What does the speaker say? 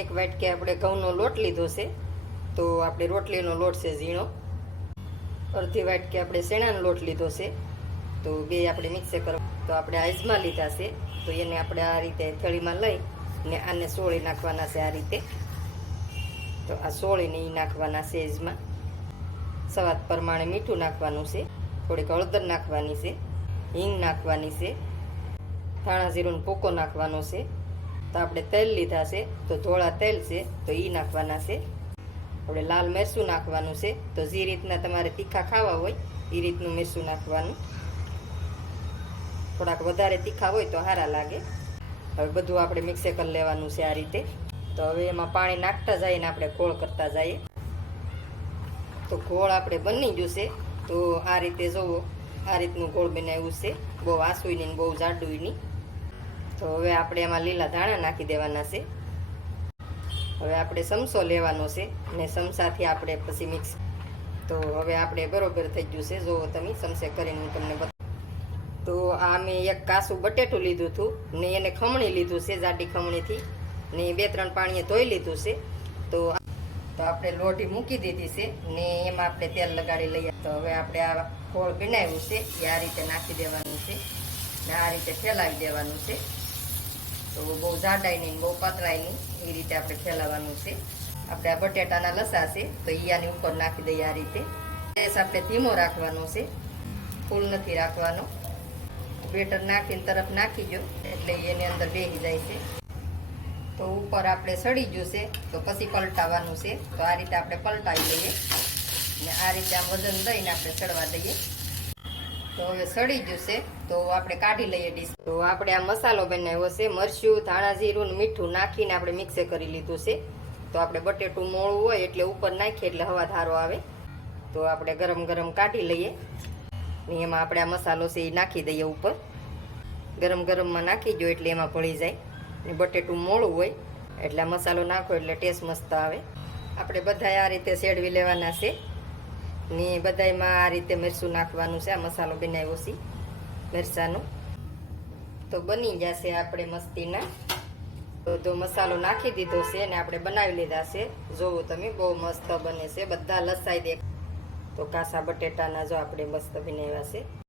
એક વાટકે આપણે ઘઉંનો લોટ લીધો છે, તો આપણે રોટલીનો લોટ છે ઝીણો. અડધી વાટકે આપણે શેણાનો લોટ લીધો છે, તો બે આપણે મિક્સ કરવા. તો આપણે આઈસમાં લીધા છે, તો એને આપણે આ રીતે થળીમાં લઈ ને આને સોળી નાખવાના છે આ રીતે. તો આ સોળીને એ નાખવાના છે આઈસમાં. સ્વાદ પ્રમાણે મીઠું નાખવાનું છે, થોડીક હળદર નાખવાની છે, હિંગ નાખવાની છે, ધાણા જીરુંનો ભૂકો નાખવાનો છે. તો આપણે તેલ લીધા છે, તો ધોળા તેલ છે, તો એ નાખવાના છે. આપણે લાલ મરચું નાખવાનું છે, તો જે રીતના તમારે તીખા ખાવા હોય એ રીતનું મરચું નાખવાનું. થોડાક વધારે તીખા હોય તો સારા લાગે. હવે બધું આપણે મિક્સ કરી લેવાનું છે આ રીતે. તો હવે એમાં પાણી નાખતા જઈએ ને આપણે ગોળ કરતા જઈએ. તો ગોળ આપણે બની ગયું છે, તો આ રીતે જોવો, આ રીતનું ગોળ બનાવ્યું છે, બહુ આસુય નહીં બહુ જાડું નહીં. તો હવે આપણે એમાં લીલા ધાણા નાખી દેવાના છે. હવે આપણે ચમચો લેવાનો છે ને ચમચાથી આપણે પછી મિક્સ. તો હવે આપણે બરોબર થઈ ગયું છે, જોવો તમે ચમચે કરીને હું તમને બતાવું. તો આ મેં એક કાસું બટેટું લીધું હતું ને એને ખમણી લીધું છે જાડી ખમણીથી, ને 2-3 પાણીએ ધોઈ લીધું છે. તો આપણે લોઢી મૂકી દીધી છે ને એમાં આપણે તેલ લગાડી લઈએ. તો હવે આપણે આ ગોળ બનાવ્યું છે એ આ રીતે નાખી દેવાનું છે ને આ રીતે ફેલાવી દેવાનું છે. તો બહુ જાડાઈ નહીં બહુ પાતળાઈ નહીં, એ રીતે આપણે ફેલાવવાનું છે. આપણે આ બટેટાના લસા છે, તો એ આની ઉપર નાખી દઈએ આ રીતે. ગેસ આપણે ધીમો રાખવાનો છે, ફૂલ નથી રાખવાનો. બેટર નાખીને તરફ નાખી દો એટલે એની અંદર બેસી જાય છે. તો ઉપર આપણે સડી ગયું છે, તો પછી પલટાવવાનું છે. તો આ રીતે આપણે પલટાવી લઈએ ને આ રીતે આમ વજન દઈને આપણે ચડવા દઈએ. તો હવે સડી ગયું છે, તો આપણે કાઢી લઈએ ડીશ. તો આપણે આ મસાલો બનાવ્યો છે, મરચું, ધાણા જીરું, મીઠું નાખીને આપણે મિક્સ કરી લીધું છે. તો આપણે બટેટું મોળું હોય એટલે ઉપર નાખીએ એટલે હવા ધારો આવે. તો આપણે ગરમ ગરમ કાઢી લઈએ ને એમાં આપણે આ મસાલો છે એ નાખી દઈએ ઉપર. ગરમ ગરમમાં નાખી દો એટલે એમાં ભળી જાય. ને બટેટું મોળું હોય એટલે આ મસાલો નાખો એટલે ટેસ્ટ મસ્ત આવે. આપણે બધાય આ રીતે શેડવી લેવાના છે ને બધાયમાં આ રીતે મરચું નાખવાનું છે. આ મસાલો બનાવ્યો છે મરચાંનો. તો બની જશે આપણે મસ્તીના. તો મસાલો નાખી દીધો છે ને આપણે બનાવી લીધા છે. જોવો તમે બહુ મસ્ત બને છે, બધા લસાઈ દે. તો કાસા બટેટાના જો આપણે મસ્ત બનાવ્યા છે.